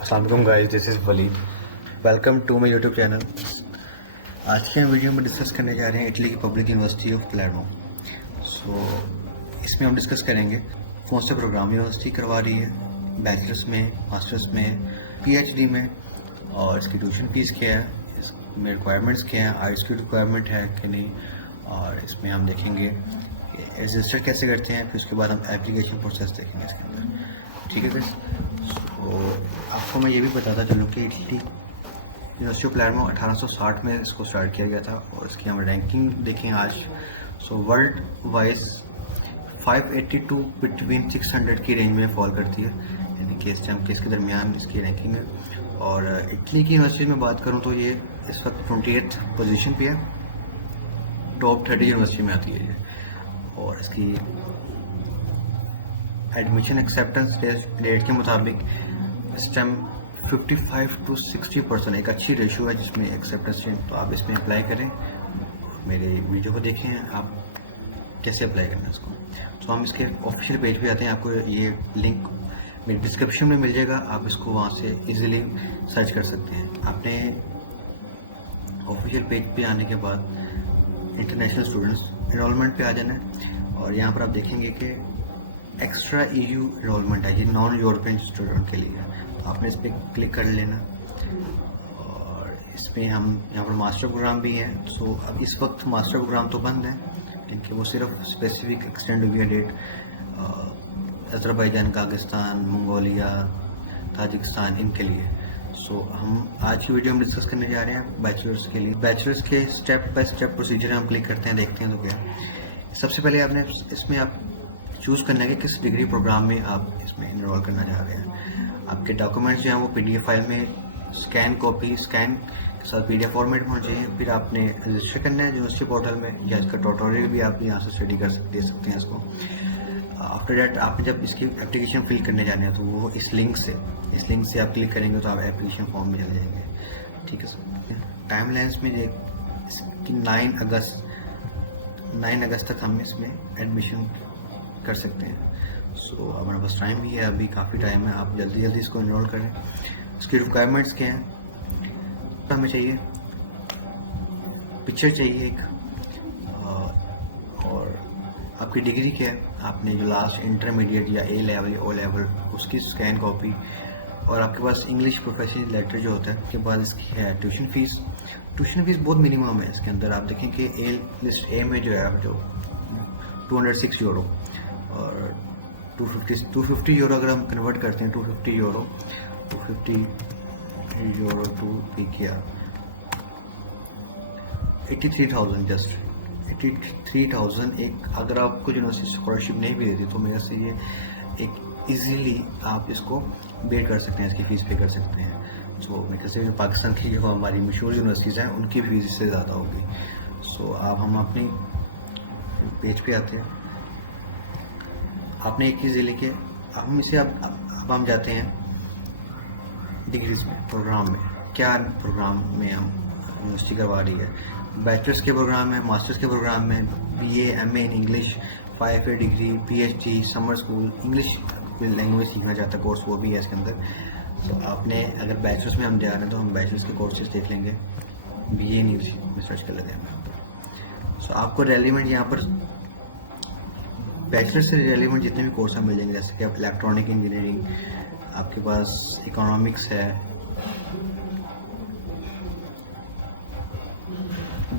अस्सलाम वालेकुम guys, this is Waleed. Welcome to my YouTube channel. आज के वीडियो में डिस्कस करने जा रहे हैं इटली की पब्लिक यूनिवर्सिटी ऑफ पैलेर्मो। इसमें हम डिस्कस करेंगे कौन से प्रोग्राम यूनिवर्सिटी करवा रही है, बैचलर्स में, मास्टर्स में, पीएचडी में, और इसकी ट्यूशन फीस क्या है, इसमें रिक्वायरमेंट्स क्या है, आइट्स की रिक्वायरमेंट है कि नहीं, और इसमें हम देखेंगे रजिस्टर कैसे करते हैं। फिर उसके बाद हम एप्लीकेशन प्रोसेस देखेंगे इसके अंदर। ठीक है गाइस। आपको मैं ये भी बताता चलूँ कि इटली यूनिवर्सिटी ऑफ पैलेर्मो 1860 में इसको स्टार्ट किया गया था, और इसकी हम रैंकिंग देखें आज। वर्ल्ड वाइज 582 बिटवीन 600 की रेंज में फॉल करती है, यानी कि इस टाइम के इसके दरमियान इसकी रैंकिंग है। और इटली की यूनिवर्सिटी में बात करूँ तो ये इस वक्त 28th पोजीशन पे है, टॉप 30 यूनिवर्सिटी में आती है ये। और इसकी एडमिशन एक्सेप्टेंस रेट के मुताबिक इस टाइम 55 to 60% एक अच्छी रेशियो है जिसमें एक्सेप्टेंस रेट। तो आप इसमें अप्लाई करें, मेरे वीडियो को देखें आप कैसे अप्लाई करना है इसको। तो हम इसके ऑफिशियल पेज पे आते हैं। आपको ये लिंक मेरे डिस्क्रिप्शन में मिल जाएगा, आप इसको वहाँ से इजीली सर्च कर सकते हैं। आपने ऑफिशियल पेज पे आने के बाद इंटरनेशनल स्टूडेंट्स एनरोलमेंट पे आ जाना है, और यहाँ पर आप देखेंगे कि एक्स्ट्रा ईयू एनरोलमेंट है, ये नॉन यूरोपियन स्टूडेंट के लिए है। तो आपने इस पर क्लिक कर लेना, और इसमें हम यहाँ पर मास्टर प्रोग्राम भी है। सो अब इस वक्त मास्टर प्रोग्राम तो बंद है, क्योंकि वो सिर्फ स्पेसिफिक एक्सटेंड हुई है डेट अज़रबैजान, कागिस्तान, मंगोलिया, ताजिकिस्तान इनके लिए। हम आज की वीडियो में डिस्कस करने जा रहे हैं बैचलर्स के लिए। बैचलर्स के स्टेप बाय स्टेप प्रोसीजर हम क्लिक करते हैं, देखते हैं तो क्या। सबसे पहले आपने इसमें आप चूज़ करना है कि किस डिग्री प्रोग्राम में आप इसमें इनरोल करना चाह रहे हैं। आपके डॉक्यूमेंट्स जो हैं वो पीडीएफ फाइल में स्कैन के साथ पीडीएफ फॉर्मेट में होना चाहिए। फिर आपने रजिस्टर करना है यूनिवर्सिटी पोर्टल में, या इसका ट्यूटोरियल भी आप यहाँ से स्टडी दे सकते हैं इसको। आफ्टर डेट आपने जब इसकी एप्लीकेशन फिल करने जाने हैं तो वो इस लिंक से आप क्लिक करेंगे तो आप एप्लीकेशन फॉर्म में चले जाएंगे। ठीक है सर। टाइम लाइन्स में इसकी 9 अगस्त तक हम इसमें एडमिशन कर सकते हैं। हमारे पास टाइम भी है, अभी काफ़ी टाइम है, आप जल्दी इसको इनरोल करें। इसकी रिक्वायरमेंट्स क्या हैं? हमें चाहिए पिक्चर चाहिए एक, और आपकी डिग्री क्या है, आपने जो लास्ट इंटरमीडिएट या ए लेवल या ओ लेवल उसकी स्कैन कॉपी, और आपके पास इंग्लिश प्रोफेशनल लेटर जो होता है। उसके बाद इसकी है ट्यूशन फीस बहुत मिनिमम है इसके अंदर। आप देखें कि लिस्ट ए में जो है जो 206 यूरो, और 250 यूरो अगर हम कन्वर्ट करते हैं, 250 यूरो टू पी किया 83,000, जस्ट 83,000। एक अगर आपको यूनिवर्सिटी स्कॉलरशिप नहीं भी देती तो मेरे से ये एक इजीली आप इसको पे कर सकते हैं, इसकी फ़ीस पे कर सकते हैं। मेरे ख्याल से पाकिस्तान की जो हमारी मशहूर यूनिवर्सिटीज़ हैं उनकी फीस इससे ज़्यादा होगी। अब हम अपनी पेज पे आते हैं। आपने एक चीज़ ये लिखी, हम इसे अब हम जाते हैं डिग्रीज में, प्रोग्राम में। क्या प्रोग्राम में हम यूनिवर्सिटी करवा रही है? बैचलर्स के प्रोग्राम में, मास्टर्स के प्रोग्राम में, BA, MA in English, 5 year degree, PhD, summer school, English language सीखना चाहता है कोर्स वो भी है इसके अंदर। आपने अगर बैचलर्स में हम जा रहे हैं तो हम बैचलर्स के कोर्सेज देख लेंगे, बीए इन इंग्लिश में सर्च कर लेते हैं। आपको रेलिवेंट यहाँ पर बैचलर से रेलिवेंट जितने भी कोर्स मिल जाएंगे, जैसे कि आप इलेक्ट्रॉनिक इंजीनियरिंग, आपके पास इकोनॉमिक्स है,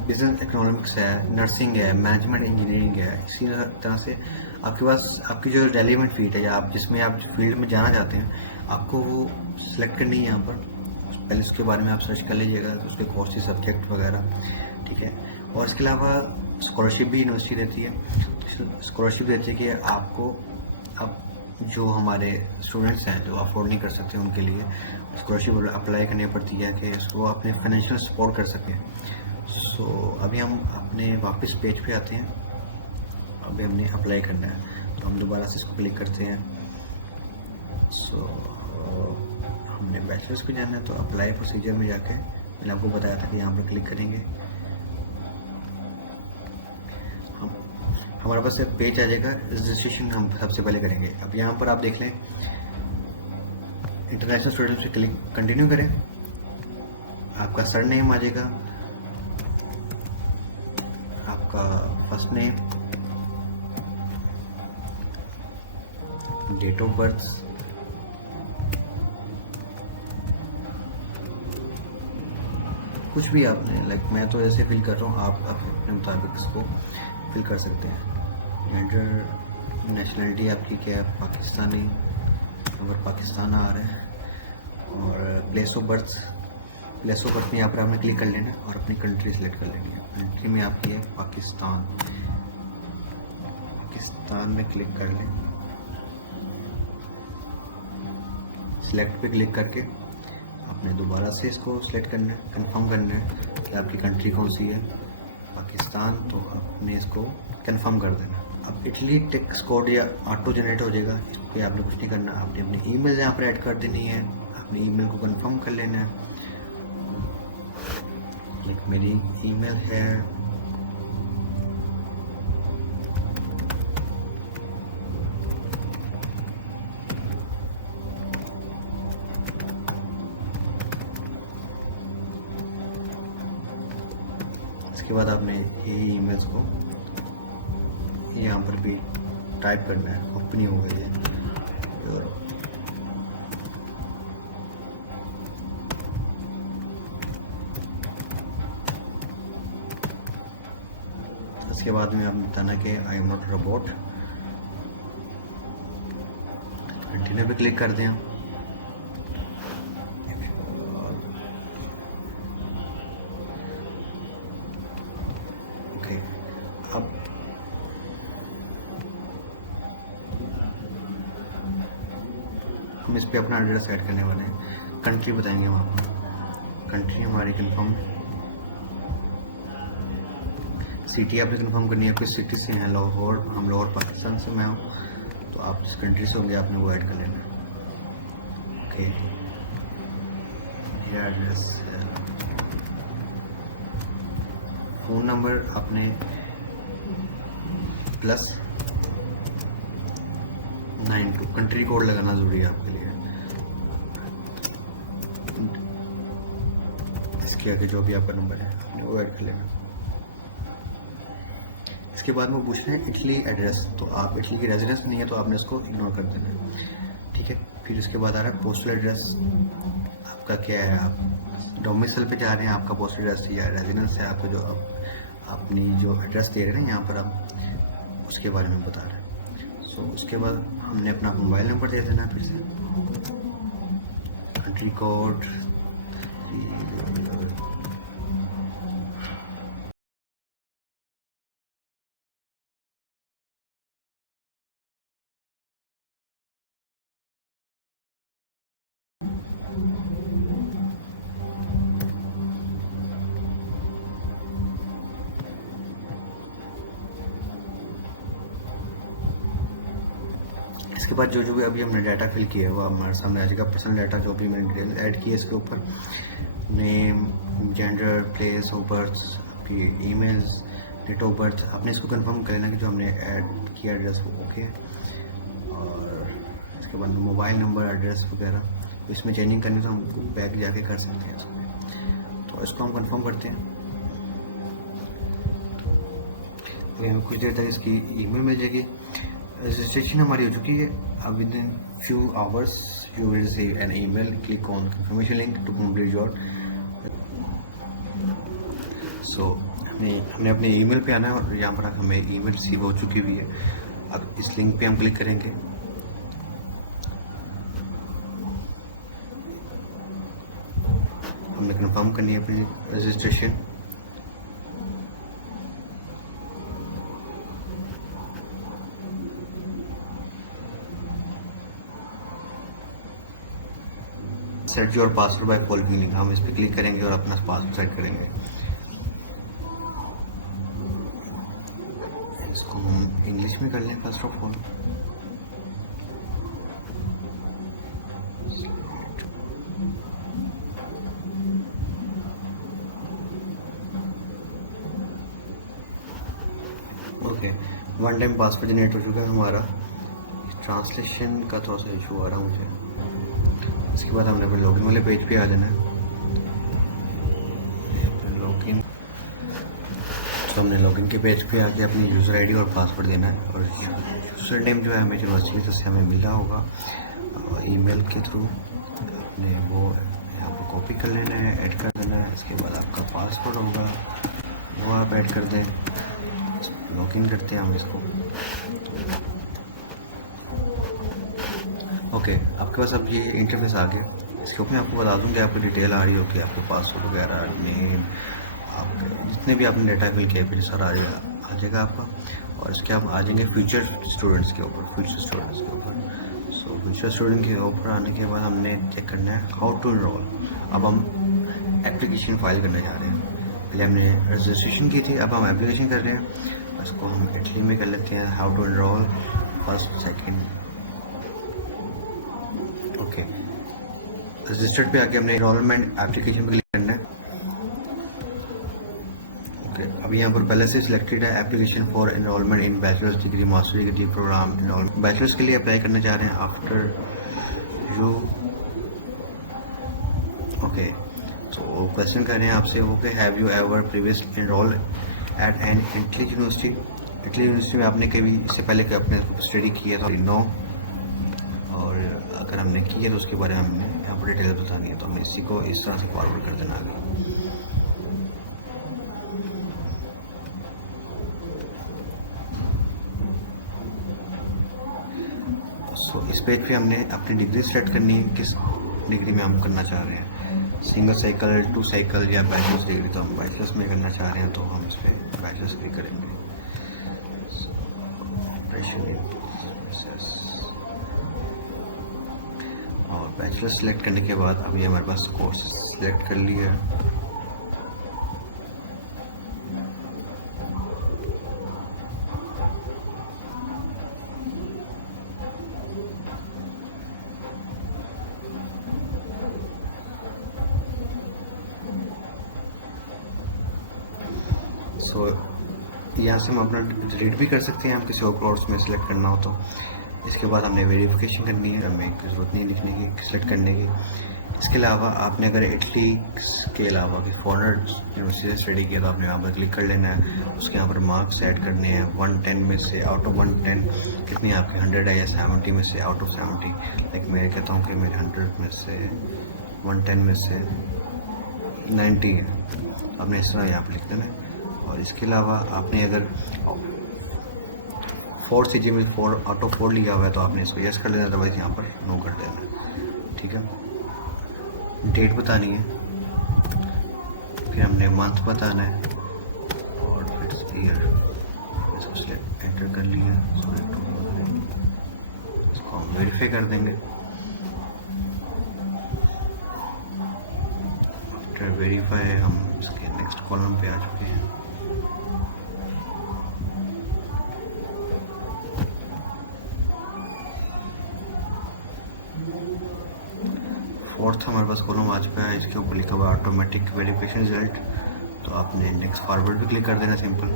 बिजनेस इकोनॉमिक्स है, नर्सिंग है, मैनेजमेंट इंजीनियरिंग है। इसी तरह से आपके पास आपकी जो रेलिवेंट फील्ड है, या आप जिसमें आप फील्ड में जाना चाहते हैं, आपको वो सिलेक्ट करनी है यहाँ पर। पहले उसके बारे में आप सर्च कर लीजिएगा, उसके कोर्सेज, सब्जेक्ट वगैरह। ठीक है। और इसके अलावा स्कॉलरशिप भी यूनिवर्सिटी देती है। स्कॉलरशिप देती है कि आपको अब जो हमारे स्टूडेंट्स हैं जो अफोर्ड नहीं कर सकते उनके लिए स्कॉलरशिप अप्लाई करनी पड़ती है कि उसको अपने फाइनेंशियल सपोर्ट कर सकें। अभी हम अपने वापस पेज पे आते हैं। अभी हमने अप्लाई करना है तो हम दोबारा से इसको क्लिक करते हैं। हमने बैचलर्स पे जाना है तो अप्लाई प्रोसीजर में जाके मैंने आपको बताया था कि यहाँ पर क्लिक करेंगे, हमारे पास एक पेज आ जाएगा। रजिस्ट्रेशन हम सबसे पहले करेंगे। अब यहाँ पर आप देख लें इंटरनेशनल स्टूडेंट पे क्लिक कंटिन्यू करें। आपका सर नेम आ जाएगा, आपका first name, date of birth, कुछ भी आपने मैं तो ऐसे फिल कर रहा हूँ, आप अपने मुताबिक इसको फिल कर सकते हैं। जेंडर, नेशनलिटी आपकी क्या है, पाकिस्तानी, अगर पाकिस्तान आ रहा है, और प्लेस ऑफ बर्थ में यहाँ पर आपने क्लिक कर लेना है और अपनी कंट्री सेलेक्ट कर लेनी है। कंट्री में आपकी है पाकिस्तान में क्लिक कर लें। सिलेक्ट पे क्लिक करके आपने दोबारा से इसको सिलेक्ट करना है, कंफर्म करना है कि आपकी कंट्री कौन सी है, पाकिस्तान, तो आपने इसको कंफर्म कर देना। अब इटली टेक्स्ट कोड या ऑटो जनरेट हो जाएगा, इस पर आपने कुछ नहीं करना, आपने अपनी ईमेल यहाँ पर ऐड कर देनी है, अपनी ईमेल को कंफर्म कर लेना है। मेरी ईमेल है इसके बाद आपने ये ईमेल्स को यहाँ पर भी टाइप करना है, ओपन हो गई है। इसके बाद में आपने बताना कि I am not robot, continue पे क्लिक कर दें। ओके, अब हम इस पे अपना एड्रेस ऐड करने वाले हैं। कंट्री बताएंगे हम आपको, कंट्री हमारी कंफर्म, सिटी आपने कंफर्म करनी है, किस सिटी से हैं, लाहौर, हम लाहौर पाकिस्तान से मैं हूँ, तो आप जिस कंट्री से होंगे आपने वो ऐड कर लेना है। ओके, ये एड्रेस है, फ़ोन नंबर आपने +92 कंट्री कोड लगाना ज़रूरी है आपके लिए। इसके आगे जो भी आपका नंबर है आपने वो ऐड कर लेना। इसके बाद वो पूछ रहे हैं इटली एड्रेस, तो आप इटली की रेजिडेंस नहीं है तो आपने इसको इग्नोर कर देना है, ठीक है। फिर उसके बाद आ रहा है पोस्टल एड्रेस, आपका क्या है, आप डोमिसाइल पे जा रहे हैं, आपका पोस्टल एड्रेस या रेजिडेंस है, आपको जो अपनी जो एड्रेस दे रहे हैं यहाँ पर आप उसके बारे में बता रहे हैं। सो उसके बाद हमने अपना मोबाइल नंबर दे देना, फिर से कंट्री कोड, इसके बाद जो भी अभी हमने डाटा फिल किया है वो हमारे सामने आ जाएगा। पर्सनल डाटा जो भी मैंने ऐड किया इसके ऊपर, name, gender, place of birth, आपकी ईमेल्स, डेट ऑफ बर्थ, आपने इसको कंफर्म कर लेना कि जो हमने ऐड किया एड्रेस वो ओके है। और इसके बाद मोबाइल नंबर, एड्रेस वगैरह इसमें चेंजिंग करनी तो हम बैक जाके कर सकते हैं इसमें, तो इसको हम कंफर्म करते हैं। तो कुछ देर तक इसकी ईमेल मिल जाएगी। रजिस्ट्रेशन हमारी हो चुकी है। अब within few hours you will receive an email, click on confirmation link to complete your. So हमने अपने ईमेल पे आना है और यहाँ पर हमें ईमेल रिसीव हो चुकी हुई है। अब इस लिंक पे हम क्लिक करेंगे। हमने कंफर्म करनी है अपनी registration. Set your password by following link, हम इस पर क्लिक करेंगे और अपना पासवर्ड सेट करेंगे। इसको हम इंग्लिश में कर लें first of all. Okay, one time password generate हो चुका है हमारा। ट्रांसलेशन का थोड़ा सा इशू आ रहा है मुझे, इसके बाद हमने अपने लॉगिन वाले पेज पे आ जाना है। लॉगिन, तो हमने लॉगिन के पेज पे आके अपनी यूज़र आईडी और पासवर्ड देना है। और यूज़र नेम जो है हमें यूनिवर्सिटी से हमें मिला होगा ईमेल के थ्रू, अपने वो यहाँ पर कॉपी कर लेना है, ऐड कर देना है। इसके बाद आपका पासवर्ड होगा वो आप ऐड कर दें। लॉगिन करते हैं हम इसको। ओके, आपके पास अब ये इंटरफेस आ गया। इसके ऊपर मैं आपको बता दूँ कि आपको डिटेल आ रही होगी, आपको पासवर्ड वगैरह, नेम, आपके जितने भी आपने डाटा फिल किया फिर सारा आ जाएगा आपका। और इसके आप आ जाएंगे फ्यूचर स्टूडेंट्स के ऊपर। सो फ्यूचर स्टूडेंट के ऊपर आने के बाद हमने चेक करना है हाउ टू इनरोल। अब हम एप्लीकेशन फाइल करने जा रहे हैं। पहले हमने रजिस्ट्रेशन की थी, अब हम एप्लीकेशन कर रहे हैं। इसको हम इटली में कर लेते हैं, how to enrol first second. Okay, registered पे आके हमने इनरोलमेंट एप्लीकेशन पे क्लिक करना है। ओके, अब यहाँ पर पहले से सिलेक्टेड है application for enrolment in bachelors degree master degree programme. Bachelors के लिए अप्लाई करना चाह रहे हैं आफ्टर यू। ओके, तो क्वेश्चन कर रहे हैं आपसे वो कि have you ever previous enrol at an Italy university. Italy university में आपने कभी इससे पहले अपने स्टडी किया था? नो। और अगर हमने किया तो उसके बारे में हमने यहाँ पर डिटेल बतानी है, तो हमने इसी को इस तरह से फॉरवर्ड कर देना आगे। सो इस पेज पे हमने अपनी डिग्री सेलेक्ट करनी है, किस डिग्री में हम करना चाह रहे हैं, सिंगल साइकिल, 2 साइकिल या बैचलर्स डिग्री। तो हम बैचलर्स में करना चाह रहे हैं तो हम इस पर बैचलर्स भी करेंगे। और बैचलर सेलेक्ट करने के बाद अभी हमारे पास कोर्स सेलेक्ट कर लिया है। सो यहाँ से हम अपना डिलीट भी कर सकते हैं, हम किसी और कोर्स में सेलेक्ट करना हो तो। इसके बाद हमने वेरिफिकेशन करनी है, हमें ज़रूरत नहीं लिखने की, सेलेक्ट करने की। इसके अलावा आपने अगर इटली के अलावा किसी फॉरेनर यूनिवर्सिटी से स्टडी किया तो आपने यहाँ पर क्लिक कर लेना है। उसके यहाँ पर मार्क्स ऐड करने हैं 110 में से आउट ऑफ 110 कितनी आपकी 100 है या 70 में से आउट ऑफ 70। लाइक मैं कहता हूँ कि मेरे 100 में से 110 में से 90 है। आपने इस तरह यहाँ पर लिख देना है। और इसके अलावा आपने अगर 4 CG में 4 आउट ऑफ 4 लिया हुआ है तो आपने इसको यस कर लेना, अदरवाइज यहाँ पर नो कर देना है। ठीक है, डेट बतानी है, फिर हमने मंथ बताना है और फिर ईयर। इसको सिलेक्ट एंटर कर लिया, इसको हम वेरीफाई कर देंगे। आफ्टर वेरीफाई हम इसके नेक्स्ट कॉलम पे आ चुके हैं। फोर्थ हमारे पास कॉलम आ चुका है, इसके ऊपर लिखा हुआ ऑटोमेटिक वेरिफिकेशन रिजल्ट। तो आपने नेक्स्ट फॉरवर्ड भी क्लिक कर देना, सिंपल।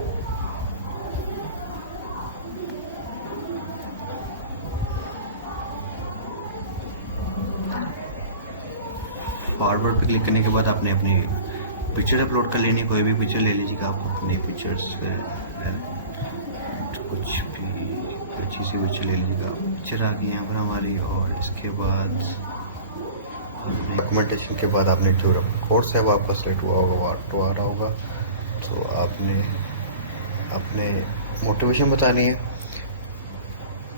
फॉरवर्ड पे क्लिक करने के बाद आपने अपनी पिक्चर अपलोड कर लेनी, कोई भी पिक्चर ले लीजिएगा आप अपनी पिक्चर्स, कुछ भी अच्छी सी पिक्चर ले लीजिएगा। पिक्चर आ गई यहाँ पर हमारी। और इसके बाद डॉक्यूमेंटेशन के बाद आपने जो कोर्स है वो आपका सेलेक्ट हुआ होगा, वो आ रहा होगा। तो आपने अपने मोटिवेशन बतानी है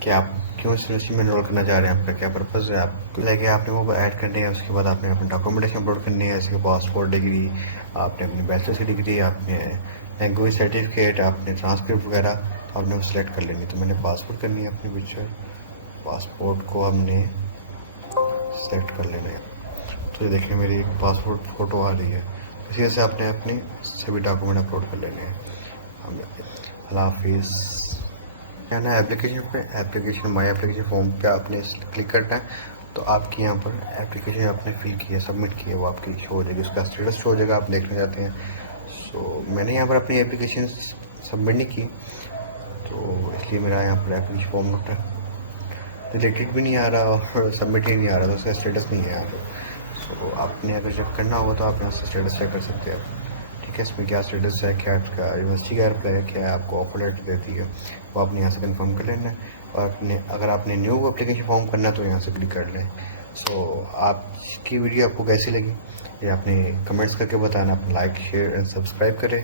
कि आप क्यों इस यूनिवर्सिटी में एनरोल करना चाह रहे हैं, आपका क्या पर्पज़ है, आप लेके आपने वो ऐड करनी है। उसके बाद आपने अपनी डॉक्यूमेंटेशन अपलोड करनी है, इसके पासपोर्ट डिग्री, आपने अपनी बैचलर्स की डिग्री, आपने लैंग्वेज सर्टिफिकेट, आपने ट्रांसक्रिप्ट वगैरह, तो आपने वो सिलेक्ट कर लेनी। तो मैंने पासपोर्ट करनी है अपनी पिक्चर, पासपोर्ट को हमने सेलेक्ट कर लेना है। तो ये देखिए मेरी एक पासपोर्ट फ़ोटो आ रही है। इसी तरह से आपने अपने सभी डॉक्यूमेंट अपलोड कर लेने हैं। अल्लाह हाफिज़। क्या ना एप्लीकेशन पे, एप्लीकेशन माई एप्लीकेशन फॉर्म पे आपने क्लिक करना है। तो आपकी यहाँ पर एप्लीकेशन आपने फिल की है, सबमिट की है, वो आपकी शो हो जाएगी, उसका स्टेटस शो हो जाएगा, आप देखना चाहते हैं। सो मैंने यहाँ पर अपनी एप्लीकेशन सबमिट नहीं की, तो इसलिए मेरा यहाँ पर एप्लीकेशन फॉर्म रिलेटेड भी नहीं आ रहा और सबमिट ही नहीं आ रहा, तो उसका स्टेटस नहीं है यहाँ पे। सो आपने अगर चेक करना होगा तो आप यहाँ से स्टेटस चेक कर सकते हैं। ठीक है, इसमें क्या स्टेटस है, क्या इसका यूनिवर्सिटी का रिप्लाई है, क्या है, आपको ऑफर लेटर देती है, वो आपने यहाँ से कंफर्म कर लेना है। और अगर आपने न्यू एप्लीकेशन फॉर्म करना है तो यहाँ से क्लिक कर लें। सो आपकी वीडियो आपको कैसी लगी ये आपने कमेंट्स करके बताना। अपना लाइक शेयर एंड सब्सक्राइब करें।